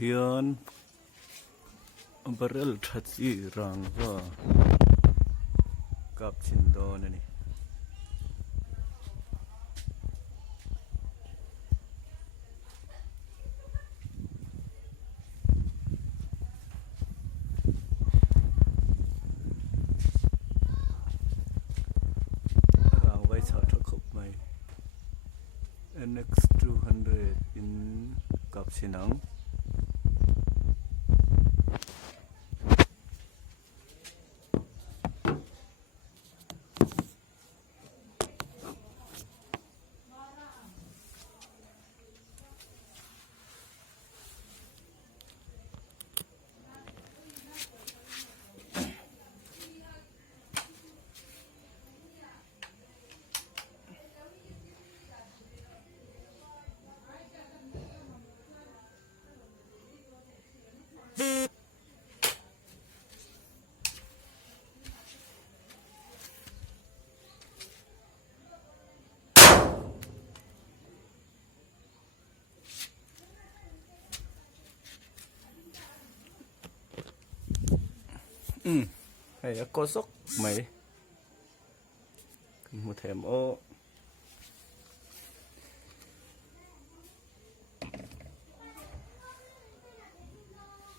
Hian Barel thatsi rangva kap chindon ani rangva chhah thakop mai NX 200 in kap chinang hay có sốc mày một thèm ô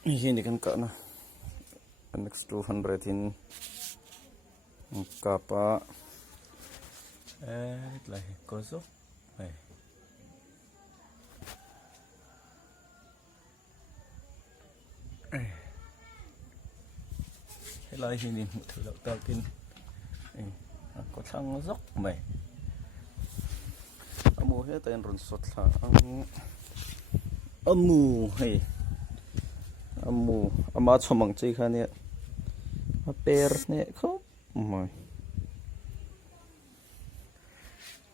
ini kan kak na NX 200 in kapa lah có sốc mày lại ini thử đọc tao tin có thằng dốc mày mua hết tên run sốt là mù hay mù mà cho măng chơi khá nè per nè không mày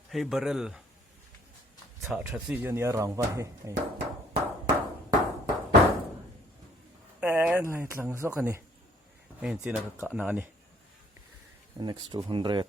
hay barrel chả chả gì cho nè rong vậy lại thằng dốc này. Ayan, sinaga ka na ni NX 200.